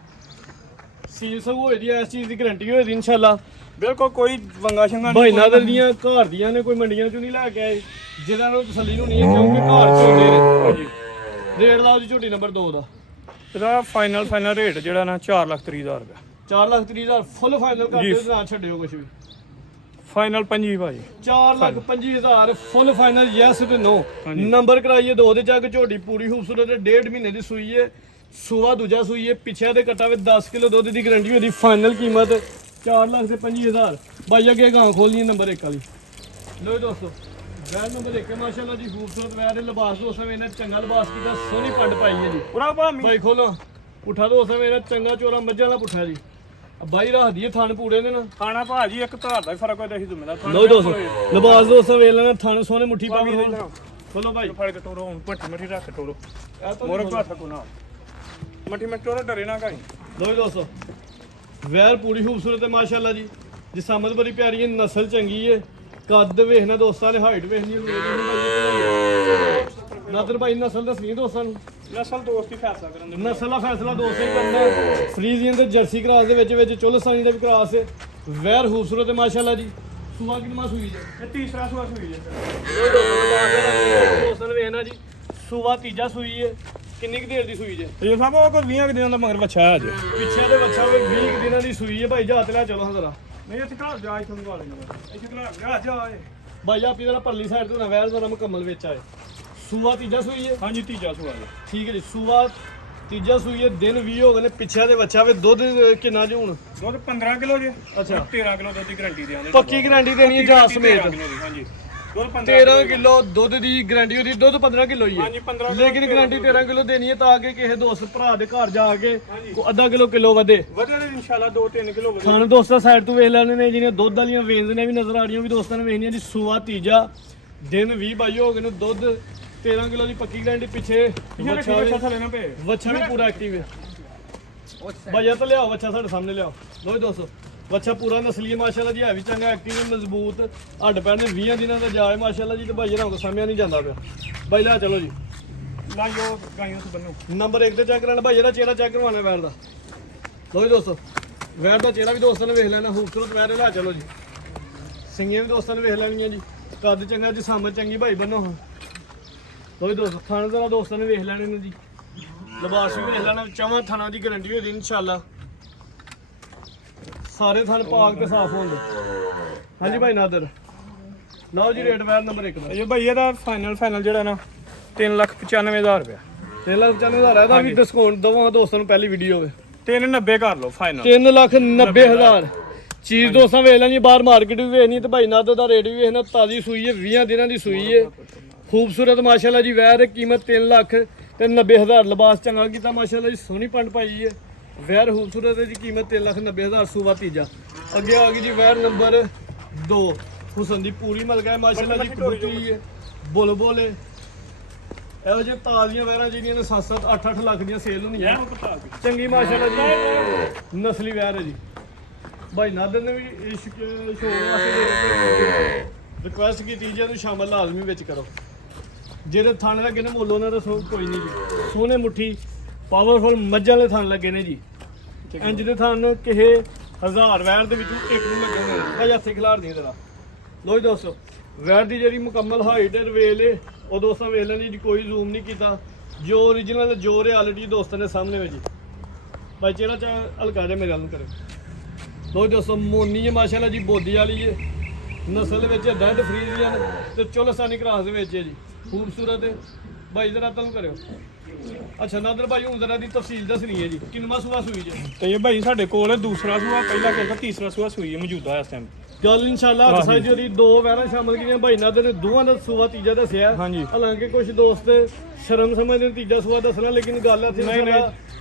ਸੀਲ ਸਭ ਹੋਈ ਦੀ ਇਸ ਚੀਜ਼ ਦੀ ਗਾਰੰਟੀ ਹੋਈ ਦੀ ਇਨਸ਼ਾਅੱਲਾ ਬਿਲਕੁਲ ਕੋਈ ਵੰਗਾ ਸ਼ੰਗਾ ਭਾਈ ਨਾਦਰ ਦੀਆਂ ਘਰ ਦੀਆਂ ਨੇ ਕੋਈ ਮੰਡੀਆਂ ਚੋਂ ਨਹੀਂ ਲੈ ਕੇ ਆਏ ਜਿਹਨਾਂ ਨੂੰ ਤਸੱਲੀ ਨੂੰ ਨਹੀਂ ਹੈ ਕਿਉਂਕਿ ਘਰ ਚ ਹੁੰਦੇ ਨੇ ਹਾਂਜੀ ਰੇਟ ਲਾਓ ਜੀ ਝੋਟੀ ਨੰਬਰ 2 ਦਾ ਇਹਦਾ ਫਾਈਨਲ ਰੇਟ ਜਿਹੜਾ ਨਾ 4,30,000 ਰੁਪਏ 4,30,000 ਫੁੱਲ ਫਾਈਨਲ ਕਰ ਦਿਓ ਨਾ ਛੱਡਿਓ ਕੁਝ ਵੀ ਫਾਈਨਲ 25 ਭਾਜੀ 4,25,000 ਫੁੱਲ ਫਾਈਨਲ ਯੈਸ ਤੇ ਨੋ ਨੰਬਰ ਕਰਾਈਏ 2 ਦੇ ਚੱਕ ਝੋਟੀ ਪੂਰੀ ਖੂਬਸੂਰਤ ਹੈ 1.5 ਮਹੀਨੇ ਦੀ ਸੂਈ ਹੈ ਸੂਆ ਦੂਜਾ ਸੂਈ ਹੈ ਪਿੱਛੇ ਦੇ ਕੱਟਾ ਵਿੱਚ 10 ਕਿਲੋ ਦੁੱਧ ਦੀ ਗਾਰੰਟੀ ਉਹਦੀ ਫਾਈਨਲ ਕੀਮਤ 4,25,000 ਬਾਈ ਅੱਗੇ ਗਾਂ ਖੋਲਣੀ ਨੰਬਰ 1 ਵਾਲੀ ਲੋ ਦੋਸਤੋ ਵੈਰ ਨੰਬਰ 1 ਮਾਸ਼ਾਅੱਲਾ ਜੀ ਖੂਬਸੂਰਤ ਵੈਰ ਦੇ ਲਿਬਾਸ ਦੋਸਤਾਂ ਨੇ ਚੰਗਾ ਲਿਬਾਸ ਕੀਤਾ ਸੋਹਣੀ ਪੱਡ ਪਾਈ ਹੈ ਜੀ ਪੂਰਾ ਭਾਮੀ ਬਾਈ ਖੋਲੋ ਪੁੱਠਾ ਦੋਸਤਾਂ ਨੇ ਚੰਗਾ ਚੋਰਾ ਮੱਝਾਂ ਦਾ ਪੁੱਠਾ ਜੀ ਬਾਈ ਰੱਖਦੀ ਹੈ ਥਣ ਪੂਰੇ ਦੇ ਨਾ ਖਾਣਾ ਭਾਜੀ ਇੱਕ ਧਾਰ ਦਾ ਫਰਕ ਹੋਇਆ ਅਸੀਂ ਦੁਮੇ ਦਾ ਲੋ ਦੋਸਤੋ ਲਿਬਾਸ ਦੋਸਤਾਂ ਵੇਖ ਲੈਣਾ ਥਣ ਸੋਹਣੇ ਮੁੱਠੀ ਪਾ ਕੇ ਖੋਲੋ ਭਾਈ ਫੜ ਕੇ ਤੋਰੋ ਹੁਣ ਮੱਠੀ ਰੱਖ ਕੇ ਤੋਰੋ ਇਹ ਤਾਂ ਮੋਰੇ ਹੱਥ ਕੋ ਨਾ ਮੱਠੀ ਤੋਰੋ ਡਰੇ ਨਾ ਕਾਈ ਲੋ ਦੋਸਤੋ ਵੈਰ ਪੂਰੀ ਖੂਬਸੂਰਤ ਹੈ ਮਾਸ਼ਾਅੱਲਾ ਜੀ ਜਿਸਮਤ ਬੜੀ ਪਿਆਰੀ ਹੈ ਨਸਲ ਚੰਗੀ ਹੈ ਕੱਦ ਵੇਖਣਾ ਦੋਸਤਾਂ ਨੇ ਹਾਈਟ ਵੇਖਣੀ ਨਾਦਰ ਭਾਈ ਨਸਲ ਦੱਸਣੀ ਦੋਸਤਾਂ ਨੂੰ ਨਸਲ ਦੋਸਤ ਹੀ ਫੈਸਲਾ ਕਰਨ ਦੇ ਨਸਲ ਦਾ ਫੈਸਲਾ ਦੋਸਤ ਹੀ ਕਰਨਾ ਫਰੀਜ਼ੀਅਨ ਤੇ ਜਰਸੀ ਕਰਾਸ ਦੇ ਵਿੱਚ ਚੁਲਸਤਾਨੀ ਦਾ ਵੀ ਕਰਾਸ ਹੈ ਵੈਰ ਖੂਬਸੂਰਤ ਹੈ ਮਾਸ਼ਾਅੱਲਾ ਜੀ ਸੂਆ ਕਿੰਨਾ ਸੂਈ ਜੇ ਇਹ ਤੀਸਰਾ ਸੂਆ ਸੂਈ ਜੇ ਦੋਸਤਾਂ ਨੇ ਵੇਖਣਾ ਜੀ ਸੂਆ ਤੀਜਾ ਸੂਈ ਹੈ ਕਿੰਨੀ ਕੁ ਦੇਰ ਦੀ ਸੂਈ ਜੇ ਇਹ ਸਭ ਉਹ ਕੋਈ 20 ਦਿਨਾਂ ਦਾ ਮਗਰ ਬੱਚਾ ਹੈ ਅਜੇ ਪਿੱਛੇ ਦੇ ਬੱਚਾ ਵੀ 20 ਦਿਨਾਂ ਦੀ ਸੂਈ ਹੈ ਭਾਈ ਜਾਤ ਲੈ ਚਲੋ ਹਜ਼ਰਾ ਨਹੀਂ ਇੱਥੇ ਘਰ ਜਾ ਇੱਥੋਂ ਦੀ ਵਾਲੇ ਨੰਬਰ ਇੱਥੇ ਘਰ ਜਾ ਭਾਈ ਆਪੀ ਜਰਾ ਪਰਲੀ ਸਾਈਡ ਤੋਂ ਨਾ ਵੈਰ ਜ਼ਰਾ ਮੁਕੰਮਲ ਵਿੱਚ ਆਏ ਸੂਆ ਤੀਜਾ ਸੂਈ ਹੈ ਹਾਂਜੀ ਤੀਜਾ ਸੂਆ ਜੀ ਠੀਕ ਹੈ ਜੀ ਸੂਆ ਤੀਜਾ ਸੂਈ ਹੈ ਦਿਨ 20 ਹੋ ਗਏ ਨੇ ਪਿੱਛੇ ਦੇ ਬੱਚਾ ਵੇ ਦੁੱਧ ਕਿੰਨਾ ਜੀ ਹੁਣ ਦੁੱਧ 15 ਕਿਲੋ ਜੀ ਅੱਛਾ 13 ਕਿਲੋ ਦੁੱਧ ਦੀ ਗਾਰੰਟੀ ਦੇ ਆਂਦੇ ਪੱਕੀ ਗਾਰੰਟੀ ਦੇਣੀ ਹੈ ਜਾਂ ਸਮੇਤ ਹਾਂਜੀ ਦੁੱਧ 13 ਕਿਲੋ ਦੁੱਧ ਦੀ ਗਾਰੰਟੀ ਉਹਦੀ ਦੁੱਧ 15 ਕਿਲੋ ਹੀ ਹੈ ਹਾਂਜੀ 15 ਲੇਕਿਨ ਗਾਰੰਟੀ 13 ਕਿਲੋ ਦੇਣੀ ਹੈ ਤਾਂ ਕਿ ਕਿਸੇ ਦੋਸਤ ਭਰਾ ਦੇ ਘਰ ਜਾ ਕੇ ਅੱਧਾ ਕਿਲੋ ਵਧੇ ਵਧੇ ਇਨਸ਼ਾਅੱਲਾ 2-3 ਕਿਲੋ ਵਧੇ ਖਾਣ ਦੋਸਤਾਂ ਸਾਈਡ ਤੋਂ ਵੇਖ ਲੈਣੇ ਨੇ ਜਿਹਨੇ ਦੁੱਧ ਵਾਲੀਆਂ ਵੇਚਦੇ ਨੇ ਵੀ ਨਜ਼ਰ ਆ ਰਹੀਆਂ ਵੀ ਦੋਸਤਾਂ ਨੇ ਵੇਖਣੀਆਂ ਜੀ ਸੂਆ ਤੀਜਾ ਦਿਨ 20 22 ਹੋ ਗਏ ਨੇ ਦੁੱਧ 13 ਕਿਲੋ ਦੀ ਪੱਕੀ ਗਾਰੰਟੀ ਪਿੱਛੇ ਵੱਛਾ ਵੀ ਪੂਰਾ ਐਕਟਿਵ ਹੈ ਭਾਈਆ ਤਾਂ ਲਿਆਓ ਵੱਛਾ ਸਾਡੇ ਸਾਹਮਣੇ ਲਿਆਓ ਲੋ ਦੋਸਤੋ ਵੱਛਾ ਪੂਰਾ ਨਸਲੀ ਹੈ ਮਾਸ਼ਾਅੱਲਾ ਜੀ ਹੈ ਵੀ ਚੰਗਾ ਐਕਟਿਵ ਹੈ ਮਜ਼ਬੂਤ ਹੱਡ ਪੈਰ ਦੇ 20 ਦਿਨਾਂ ਦਾ ਜਾਏ ਮਾਸ਼ਾਅੱਲਾ ਜੀ ਤੇ ਭਾਈ ਰੰਗ ਸਾਹਮਣੇ ਨਹੀਂ ਜਾਂਦਾ ਪਿਆ ਭਾਈ ਲੈ ਚਲੋ ਜੀ ਲਾਇਓ ਗਾਈਆਂ ਤੋਂ ਬੰਨੋ ਨੰਬਰ 1 ਤੇ ਚੈੱਕ ਕਰਨਾ ਭਾਈ ਇਹਦਾ ਚਿਹਰਾ ਚੈੱਕ ਕਰਵਾਉਣਾ ਵੈਰ ਦਾ ਲੋ ਜੀ ਦੋਸਤੋ ਵੈਰ ਦਾ ਚਿਹਰਾ ਵੀ ਦੋਸਤਾਂ ਨੇ ਵੇਖ ਲੈਣਾ ਖੂਬਸੂਰਤ ਵੈਰ ਲੈ ਚਲੋ ਜੀ ਸਿੰਘੀਆਂ ਵੀ ਦੋਸਤਾਂ ਨੇ ਵੇਖ ਲੈਣੀਆਂ ਜੀ। ਕੱਦ ਚੰਗਾ ਜੀ, ਸਾਮਰ ਚੰਗੀ ਭਾਈ ਬੰਨੋ ਹਾਂ। ਕੋਈ ਦੋਸਤ ਥਾਣੇ ਦਾ ਦੋਸਤਾਂ ਨੇ ਵੇਖ ਲੈਣੇ ਨੇ ਜੀ। ਲਿਬਾਸ ਵੀ ਵੇਖ ਲੈਣਾ, ਚਵਾਂ ਥਾਣਾ ਦੀ ਗਾਰੰਟੀ ਹੋਈ ਇਨਸ਼ਾਅੱਲਾ। ਸਾਰੇ ਥਣ ਪਾਕ ਤੇ ਸਾਫ਼ ਹੁੰਦੇ। ਹਾਂਜੀ ਭਾਈ ਨਾਦਰ ਲਓ ਜੀ ਰੇਟ ਵੈਰ ਨੰਬਰ 1 ਦਾ ਇਹ ਭਾਈ ਇਹਦਾ ਫਾਈਨਲ ਜਿਹੜਾ ਨਾ 3,95,000 ਰੁਪਇਆ। 3,95,000 ਇਹਦਾ ਵੀ ਡਿਸਕਾਊਂਟ ਦਵਾਂ ਦੋਸਤਾਂ ਨੂੰ, ਪਹਿਲੀ ਵੀਡੀਓ ਹੋਵੇ 3,90 ਕਰ ਲਓ ਫਾਈਨਲ। 3,90,000 ਚੀਜ਼ ਦੋਸਤਾਂ ਵੇਖ ਲੈਣੀ, ਬਾਹਰ ਮਾਰਕੀਟ ਵੀ ਵੇਖਣੀ ਤੇ ਭਾਈ ਨਾਦਰ ਦਾ ਰੇਟ ਵੀ ਵੇਖਣਾ। ਤਾਜ਼ੀ ਸੂਈ ਹੈ, 20 ਦਿਨਾਂ ਦੀ ਸੂਈ ਹੈ, ਖੂਬਸੂਰਤ ਮਾਸ਼ਾਅੱਲਾ ਜੀ ਵੈਰ। ਕੀਮਤ 3,90,000। ਲਿਬਾਸ ਚੰਗਾ ਕੀਤਾ ਮਾਸ਼ਾਅੱਲਾ ਜੀ, ਸੋਹਣੀ ਪੰਡ ਪਾਈ ਹੈ। ਵੈਰ ਖੂਬਸੂਰਤ ਹੈ ਜੀ, ਕੀਮਤ 3,90,000। ਸੂਬਾ ਤੀਜਾ। ਅੱਗੇ ਆ ਗਈ ਜੀ ਵੈਰ ਨੰਬਰ 2। ਹੁਸਨ ਦੀ ਪੂਰੀ ਮਲਕਾ ਹੈ ਮਾਸ਼ਾਅੱਲਾ ਜੀ, ਕਬੂਤਰੀ ਹੈ, ਬੁਲਬੁਲ ਹੈ। ਇਹੋ ਜਿਹੇ ਤਾਜ਼ੀਆਂ ਵੈਰਾਂ ਜਿਹੜੀਆਂ ਨੇ 7-7 8-8 ਲੱਖ ਦੀਆਂ ਸੇਲ ਹੁੰਦੀਆਂ ਚੰਗੀ ਮਾਸ਼ਾਅੱਲਾ ਜੀ, ਨਸਲੀ ਵੈਰ ਹੈ ਜੀ। ਭਾਈ ਨਾਦਰ ਨੇ ਵੀ ਇਸ਼ਕ ਸ਼ੋਅ ਵਾਸਤੇ ਰਿਕੁਐਸਟ ਕੀਤੀ ਜੀ, ਇਹਨੂੰ ਸ਼ਾਮਲ ਲਾਜ਼ਮੀ ਵਿੱਚ ਕਰੋ। ਜਿਹੜੇ ਥਣ ਲੱਗੇ ਨੇ ਮੁੱਲ ਉਹਨਾਂ ਦਾ ਕੋਈ ਨਹੀਂ ਜੀ। ਸੋਹਣੇ ਮੁੱਠੀ ਪਾਵਰਫੁਲ ਮੱਝਾਂ ਵਾਲੇ ਥਣ ਲੱਗੇ ਨੇ ਜੀ। ਇੰਜ ਦੇ ਥਣ ਕਿਸੇ 1000 ਵੈਰ ਦੇ ਵਿੱਚੋਂ ਇੱਕ ਨੂੰ ਲੱਗੇ ਨੇ ਭਾਈ, ਹੱਥੇ ਖਿਲਾਰ ਨਹੀਂ ਜਰਾ। ਲੋ ਜੀ ਦੋਸਤੋ, ਵੈਰ ਦੀ ਜਿਹੜੀ ਮੁਕੰਮਲ ਹਾਈਟ ਹੈ ਰਵੇਲ ਹੈ ਉਹ ਦੋਸਤਾਂ ਵੇਖ ਲੈਣੀ ਜੀ, ਕੋਈ ਜ਼ੂਮ ਨਹੀਂ ਕੀਤਾ। ਜੋ ਓਰੀਜਨਲ ਜੋ ਰਿਐਲਿਟੀ ਦੋਸਤਾਂ ਦੇ ਸਾਹਮਣੇ ਵਿੱਚ ਜੀ। ਭਾਈ ਚਿਹਰਾ ਚ ਹਲਕਾ ਜਿਹਾ ਮੇਰੇ ਵੱਲ ਨੂੰ ਕਰੇ। ਲੋ ਜੀ ਦੋਸਤੋ, ਮੋਨੀ ਹੈ ਮਾਸ਼ਾਅੱਲਾ ਜੀ, ਬੋਦੀ ਵਾਲੀ ਹੈ, ਨਸਲ ਦੇ ਵਿੱਚ ਡੈਡ ਫਰੀਜ਼ੀਅਨ ਤੇ ਚੋਲਸਾਨੀ ਕ੍ਰਾਸ ਦੇ ਵਿੱਚ ਹੈ ਜੀ। ਖੂਬਸੂਰਤ ਹੈ ਭਾਈ, ਜਰਾ ਤਲ ਕਰਿਓ। ਅੱਛਾ ਨਾਦਰ ਭਾਈ ਹੁਣ ਜ਼ਰਾ ਦੀ ਤਫਸੀਲ ਦੱਸਣੀ ਹੈ ਜੀ, ਕਿੰਨਵਾਂ ਸੂਆ ਸੂਈ ਜੀ? ਤੇ ਇਹ ਭਾਈ ਸਾਡੇ ਕੋਲ ਦੂਸਰਾ ਸੂਆ, ਪਹਿਲਾ ਕਿਹੜਾ ਤੀਸਰਾ ਸੂਆ ਸੂਈ ਹੈ ਮੌਜੂਦਾ ਇਸ ਟਾਈਮ। ਗੱਲ ਇਨਸ਼ਾਅੱਲਾ ਹੱਥ ਸਾਈ ਦੀ 2 ਵੈਰਾਂ ਸ਼ਾਮਲ ਕੀਤੀਆਂ ਭਾਈ ਨਾਦਰ ਨੇ, ਦੋਵਾਂ ਦਾ ਸੂਆ ਤੀਜਾ ਦੱਸਿਆ। ਹਾਂਜੀ। ਹਾਲਾਂਕਿ ਕੁਝ ਦੋਸਤ ਸ਼ਰਮ ਸਮਝਦੇ ਨੇ ਤੀਜਾ ਸੂਆ ਦੱਸਣਾ, ਲੇਕਿਨ ਗੱਲ ਇੱਥੇ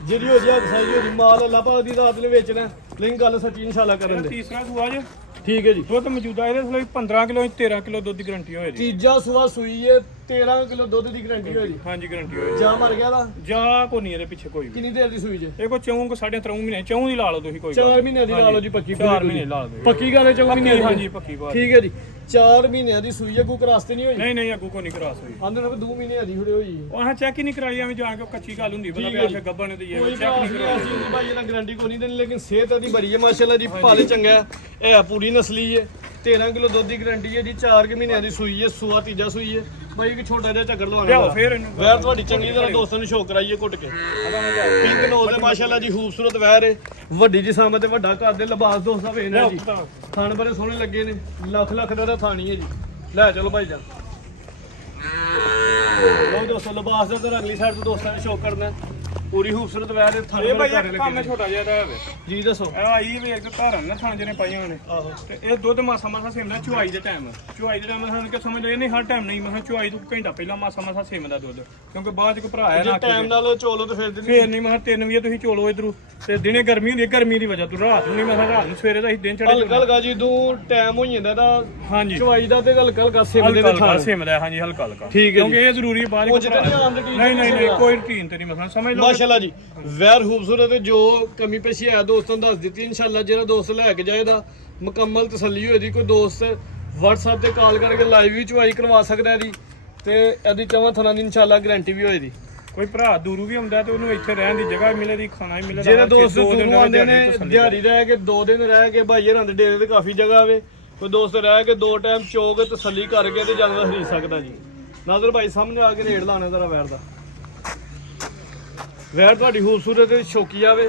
ਜਿਹੜੀ ਹੋ ਜੀ ਹੱਥ ਸਾਈ ਹੋ ਜੀ, ਮਾਲ ਅੱਲਾਹ ਪਾਕ ਦੀ ਰਾਤ ਨੇ ਵੇਚਣਾ, ਲੇਕਿਨ ਗੱਲ ਸੱਚੀ ਇਨਸ਼ਾਅੱਲਾ ਕਰਨ ਦੇ। ਤੀਸਰਾ ਸੂਆ ਜੇ ਠੀਕ ਹੈ ਜੀ। ਦੁੱਧ ਮੌਜੂਦਾ ਇਹਦੇ ਥਲੇ 15 ਕਿਲੋ 13 ਕਿਲੋ ਦੁੱਧ ਦੀ ਗਾਰੰਟੀ ਹੋਏ ਜੀ। ਤੀਜਾ ਸੂਆ ਸੂਈ ਹੈ, 13 ਕਿਲੋ ਦੁੱਧ ਦੀ ਗਾਰੰਟੀ ਹੋਈ ਜੀ। ਹਾਂਜੀ ਗਾਰੰਟੀ ਹੋਏ। ਜਾ ਮਰ ਗਿਆ ਦਾ ਜਾ ਕੋ ਨਹੀਂ ਇਹਦੇ ਪਿੱਛੇ ਕੋਈ ਵੀ। ਕਿੰਨੀ ਦੇਰ ਦੀ ਸੂਈ ਜੇ? ਇਹ ਕੋ 3.5 ਮਹੀਨੇ 4 ਦੀ ਲਾ ਲਓ ਤੁਸੀਂ ਕੋਈ 4 ਮਹੀਨਿਆਂ ਦੀ ਲਾ ਲਓ ਜੀ, ਪੱਕੀ 4 ਮਹੀਨੇ ਲਾ ਲਓ। ਪੱਕੀ ਗੱਲ ਹੈ 4 ਮਹੀਨੇ ਦੀ। ਹਾਂਜੀ ਪੱਕੀ ਬਾਤ। ਠੀਕ ਹੈ ਜੀ, 4 ਮਹੀਨਿਆਂ ਦੀ ਸੂਈ ਹੈ, ਕੋਈ ਕਰਾਸਤੇ ਨਹੀਂ ਹੋਈ? ਨਹੀਂ ਅੱਗੂ ਕੋ ਨਹੀਂ ਕਰਾਸ ਹੋਈ। ਆਂਦੇ ਨੇ 2 ਮਹੀਨਿਆਂ ਦੀ ਹੁੜੇ ਹੋਈ। ਉਹ ਚੈੱਕ ਹੀ ਨਹੀਂ ਕਰਾਈ, ਐਵੇਂ ਜਾਣ ਕੇ ਕੱਚੀ ਗੱਲ ਹੁੰਦੀ ਬੰਦਾ ਵੀ ਆਖੇ ਗੱਬਾ ਨੇ ਤੇ ਇਹ ਕੋਈ ਚੈੱਕ ਨਹੀਂ ਕਰਾਈ। ਚੀਜ਼ ਭਾਈ ਇਹਨਾਂ ਗਾਰੰਟੀ ਕੋਈ ਨਹੀਂ ਦੇਣੀ, ਲੇਕਿਨ ਸਿਹਤ ਇਹਦੀ ਬੜੀ ਹੈ ਮਾਸ਼ਾਅੱਲਾ ਜੀ, ਭਾਲੇ ਚੰਗਾ ਹੈ। ਇਹ ਪੂਰੀ ਨਸਲੀ ਹੈ, 13 ਕਿਲੋ ਦੁੱਧ ਦੀ ਗਾਰੰਟੀ ਹੈ ਜੀ। 4 ਮਹੀਨਿਆਂ ਦੀ ਸੂਈ ਹੈ, ਸੂਆ ਤੀਜਾ ਸੂਈ ਹੈ ਭਾਈ। ਇੱਕ ਛੋਟਾ ਜਿਹਾ ਝੱਗੜ ਲਿਆਓ ਲਵਾਉਣਾ ਫੇਰ ਇਹਨੂੰ ਵੈਰ ਤੁਹਾਡੀ ਚੰਗੀ ਤਰ੍ਹਾਂ ਦੋਸਤਾਂ ਨੂੰ ਸ਼ੌਕ ਕਰਾਈਏ ਘੁੱਟ ਕੇ। ਪਿੰਕ ਨੋਜ਼ ਹੈ ਮਾਸ਼ਾਅੱਲਾ ਜੀ, ਖੂਬਸੂਰਤ ਵੈਰ ਹੈ, ਵੱਡੀ ਜਿਸਾਮਤ ਤੇ ਵੱਡਾ ਘਰ ਦੇ ਲਿਬਾਸ ਦੋਸਤਾਂ ਵੇਖਣਾ ਜੀ। ਥਾਣ ਬੜੇ ਸੋਹਣੇ ਲੱਗੇ ਨੇ, ਲੱਖ ਦਾ ਥਾਣੀ ਹੈ ਜੀ। ਲੈ ਚਲੋ ਭਾਈ ਜਾਨ ਲਓ ਦੋਸਤੋ, ਲਿਬਾਸ ਦਾ ਤਾਂ ਅਗਲੀ ਸਾਈਡ ਤੋਂ ਦੋਸਤਾਂ ਨੇ ਸ਼ੌਕ ਕਰਨਾ। ਪੂਰੀ ਖੂਬਸੂਰਤ ਵੈਰ ਥਾਣ ਇਹ ਬੜੇ ਭਾਈ ਇੱਕ ਕੰਮ ਛੋਟਾ ਜਿਹਾ ਦਾ ਹੈ ਜੀ ਦੱਸੋ। ਇਹ ਆਈ ਵੀ ਇੱਕ ਧਾਰਨ ਨਾ ਥਾਂ ਜਿਹਨੇ ਪਾਈਆਂ ਨੇ। ਆਹੋ ਤੇ ਇਹ ਦੁੱਧ ਮਾਸਾ ਸਿਮਦਾ ਚੁਆਈ ਦੇ ਟਾਈਮ ਸਾਨੂੰ ਕਿ ਸਮਝ ਇਹ ਨਹੀਂ ਹਰ ਟਾਈਮ ਨਹੀਂ, ਮੈਂ ਚੁਆਈ ਤੋਂ ਘੰਟਾ ਪਹਿਲਾਂ ਮਾਸਾ ਸਿਮਦਾ ਦੁੱਧ, ਕਿਉਂਕਿ ਬਾਅਦ ਚ ਕੋ ਭਰਾ ਹੈ ਜੇ ਨਾ ਟਾਈਮ ਨਾਲ ਚੋਲੋ ਤੇ ਫਿਰ ਫੇਰ ਨਹੀਂ ਮੈਂ 3 ਵਜੇ ਤੁਸੀਂ ਚੋਲੋ ਇਧਰੋਂ। ਤੇ ਦਿਨੇ ਗਰਮੀ ਹੁੰਦੀ ਹੈ, ਗਰਮੀ ਦੀ ਵਜ੍ਹਾ ਤੋਂ ਰਾਤ ਨੂੰ ਨਹੀਂ, ਮੈਂ ਰਾਤ ਨੂੰ ਸਵੇਰੇ ਦਾ ਹੀ ਦਿਨ ਚੜੇ ਹਲਕਾ ਜਦੋਂ ਟਾਈਮ ਹੋ ਜਾਂਦਾ ਤਾਂ ਹਾਂਜੀ ਚਵਾਈ ਦਾ ਤੇ ਹਲਕਾ ਸਿਮਦੇ ਦੇ ਹਲਕਾ ਸਿਮਦਾ ਹਾਂਜੀ ਹਲਕਾ ਠੀਕ ਹੈ ਕਿਉਂਕਿ ਇਹ ਜ਼ਰੂਰੀ ਬਾਅਦ ਉਹ ਜਿਹਦੇ ਨਹੀਂ ਆਨ ਦੀ ਨਹੀਂ ਕੋਈ ਰੁਟੀਨ ਤੇ ਨਹੀਂ ਮਸਲਾ ਸਮਝ ਲਓ। ਮਾਸ਼ਾਅੱਲਾ ਜੀ ਵੈਰ ਖੂਬਸੂਰਤ ਹੈ, ਜੋ ਕਮੀ ਪੇਸ਼ੀ ਹੈ ਦੋਸਤਾਂ ਨੂੰ ਦੱਸ ਦਿੱਤੀ ਇਨਸ਼ਾਅੱਲਾ। ਜਿਹੜਾ ਦੋਸਤ ਲੈ ਕੇ ਜਾਏਦਾ ਮੁਕੰਮਲ ਤਸੱਲੀ ਹੋਏਦੀ, ਕੋਈ ਦੋਸਤ WhatsApp ਤੇ ਕਾਲ ਕਰਕੇ ਲਾਈਵ ਵੀ ਚਵਾਈ ਕਰਵਾ ਸਕਦਾ ਇਹਦੀ, ਤੇ ਇਹਦੀ ਚਵਾਂ ਥਣਾ ਦੀ ਇਨਸ਼ਾਅੱਲਾ ਗਾਰੰਟੀ ਵੀ ਹੋਏਦੀ। ਕੋਈ ਭਰਾ ਦੂਰੋਂ ਵੀ ਆਉਂਦਾ ਤੇ ਉਹਨੂੰ ਇੱਥੇ ਰਹਿਣ ਦੀ ਜਗ੍ਹਾ ਮਿਲੇ ਦੀ, ਖਾਣਾ ਵੀ ਮਿਲੇ। ਜਿਹੜੇ ਦੋਸਤ ਦੂਰੋਂ ਆਉਂਦੇ ਨੇ ਦਿਹਾੜੀ ਰਹਿ ਕੇ 2 ਦਿਨ ਰਹਿ ਕੇ ਭਾਈ ਹਰਾਂ ਦੇ ਡੇਰੇ ਤੇ ਕਾਫੀ ਜਗ੍ਹਾ ਆਵੇ, ਕੋਈ ਦੋਸਤ ਰਹਿ ਕੇ 2 ਟਾਈਮ ਚੋਕ ਤਸੱਲੀ ਕਰਕੇ ਤੇ ਜਾਨਵਰ ਖਰੀਦ ਸਕਦਾ ਜੀ। ਨਾਜ਼ਰ ਭਾਈ ਸਾਹਮਣੇ ਆ ਕੇ ਰੇਟ ਲਾਣਾ ਜ਼ਰਾ ਵੈਰ ਦਾ। ਵੈਰ ਤੁਹਾਡੀ ਖੂਬਸੂਰਤ ਤੇ ਸ਼ੌਕੀ ਆਵੇ।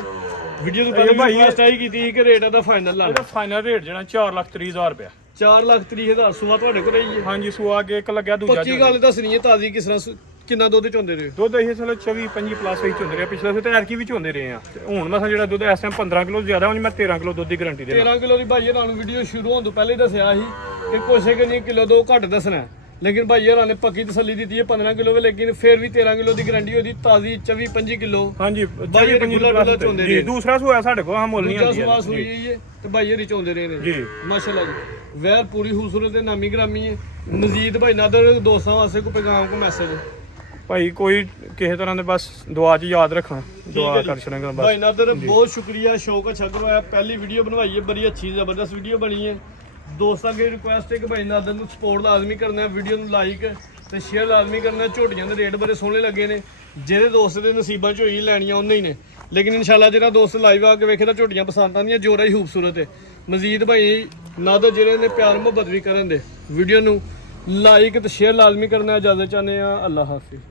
ਵੀਡੀਓ ਤੋਂ ਪਹਿਲਾਂ ਭਾਈ ਇਹ ਸਟਾਈ ਕੀਤੀ ਕਿ ਰੇਟ ਇਹਦਾ ਫਾਈਨਲ ਲਾਣਾ। ਇਹਦਾ ਫਾਈਨਲ ਰੇਟ ਜਿਹੜਾ 4,30,000 ਰੁਪਇਆ। 4,30,000 ਸੂਆ ਤੁਹਾਡੇ ਕੋਲ ਰਹੀ ਹੈ? ਹਾਂਜੀ ਸੂਆ ਕੇ ਇੱਕ ਲੱਗਿਆ ਦੂਜਾ। ਪੱਕੀ ਗੱਲ ਦੱਸਣੀ ਹੈ, ਤਾਜ਼ੀ ਕਿਸ ਤਰ੍ਹਾਂ ਕਿੰਨਾ ਦੁੱਧ ਚੋਂਦੇ ਰਹੇ? ਦੁੱਧ ਇਹ ਚਲੋ 24-25 ਪਲੱਸ ਵਿੱਚ ਹੁੰਦੇ ਰਹੇ, ਪਿਛਲੇ ਤੇ ਐਰਕੀ ਵਿੱਚ ਹੁੰਦੇ ਰਹੇ ਆ। ਤੇ ਹੁਣ ਮਸਾਂ ਜਿਹੜਾ ਦੁੱਧ ਇਸ ਟਾਈਮ 15 ਕਿਲੋ ਜ਼ਿਆਦਾ, ਹੁਣ ਮੈਂ 13 ਕਿਲੋ ਦੁੱਧ ਦੀ ਗਾਰੰਟੀ ਦੇ 13 ਕਿਲੋ ਦੀ ਭਾਈ ਇਹਨਾਂ ਨੂੰ ਵੀਡੀਓ ਸ਼ੁਰੂ ਹੋਣ ਤੋਂ ਪਹਿਲੇ ਦੱਸਿਆ ਸੀ ਕਿ ਕੋਸ਼ਿਸ਼ ਕਰਨੀ ਕਿਲੋ 2 ਘੱਟ ਦੱਸਣਾ, ਲੇਕਿਨ ਭਾਈ ਇਹਨਾਂ ਨੇ ਪੱਕੀ ਤਸੱਲੀ ਦਿੱਤੀ ਹੈ 15 ਕਿਲੋ, ਲੇਕਿਨ ਫਿਰ ਵੀ 13 ਕਿਲੋ ਦੀ ਗਾਰੰਟੀ ਉਹਦੀ ਤਾਜ਼ੀ 24-25 ਕਿਲੋ। ਹਾਂਜੀ ਭਾਈ 25 ਚੋਂਦੇ ਰਹੇ। ਦੂਸਰਾ ਸੂਆ ਸਾਡੇ ਕੋਲ ਹਾਂ ਮੁੱਲ ਨਹੀਂ ਆਉਂਦੀ ਸੂਆ ਸੂਈ ਹੈ ਤੇ ਭਾਈ ਇਹ ਚੋਂਦੇ ਰਹੇ ਨੇ ਜੀ ਮਾਸ਼ਾਅੱਲਾ ਜੀ। ਵੈਰ ਪੂਰੀ ਖੂਬਸੂਰਤ ਤੇ ਨਾਮੀ ਗ੍ਰਾਮੀ ਹੈ। ਮਜ਼ੀਦ ਭਾਈ ਨਾਦਰ ਦੋਸਤਾਂ ਵਾਸਤੇ ਕੋਈ ਪੈਗਾਮ ਕੋ ਮੈਸੇਜ? ਭਾਈ ਕੋਈ ਕਿਸੇ ਤਰ੍ਹਾਂ ਦੇ ਬਸ ਦੁਆ 'ਚ ਯਾਦ ਰੱਖਣਾ, ਦੁਆ ਕਰ ਛੜਾਂਗਾ ਬਸ। ਭਾਈ ਨਾਦਰ ਬਹੁਤ ਸ਼ੁਕਰੀਆ, ਸ਼ੌਕ ਅੱਛਾ ਕਰਵਾਇਆ। ਪਹਿਲੀ ਵੀਡੀਓ ਬਣਵਾਈ ਹੈ, ਬੜੀ ਅੱਛੀ ਜ਼ਬਰਦਸਤ ਵੀਡੀਓ ਬਣੀ ਹੈ। ਦੋਸਤਾਂ ਦੀ ਰਿਕੁਐਸਟ ਹੈ ਕਿ ਭਾਈ ਨਾਦਰ ਨੂੰ ਸਪੋਰਟ ਲਾਜ਼ਮੀ ਕਰਨਾ, ਵੀਡੀਓ ਨੂੰ ਲਾਈਕ ਤੇ ਸ਼ੇਅਰ ਲਾਜ਼ਮੀ ਕਰਨਾ। ਝੋਟੀਆਂ ਦੇ ਰੇਟ ਬੜੇ ਸੋਹਣੇ ਲੱਗੇ ਨੇ, ਜਿਹੜੇ ਦੋਸਤ ਦੇ ਨਸੀਬਾਂ 'ਚ ਹੋਈ ਲੈਣੀਆਂ ਉਹਨੇ ਹੀ ਨੇ, ਲੇਕਿਨ ਇਨਸ਼ਾਅੱਲਾ ਜਿਹੜਾ ਦੋਸਤ ਲਾਈਵ ਆ ਕੇ ਵੇਖੇ ਤਾਂ ਝੋਟੀਆਂ ਪਸੰਦ ਆਉਂਦੀਆਂ, ਜੋਰਾ ਹੀ ਖੂਬਸੂਰਤ ਹੈ। ਮਜ਼ੀਦ ਭਾਈ ਨਾ ਤਾਂ ਜਿਹੜੇ ਨੇ ਪਿਆਰ ਮੁਹੱਬਤ ਵੀ ਕਰਨ ਦੇ। ਵੀਡੀਓ ਨੂੰ ਲਾਈਕ ਤੇ ਸ਼ੇਅਰ ਲਾਜ਼ਮੀ ਕਰਨਾ। ਇਜਾਜ਼ਤ ਚਾਹੁੰਦੇ ਆ। ਅੱਲਾ ਹਾਫਿਜ਼।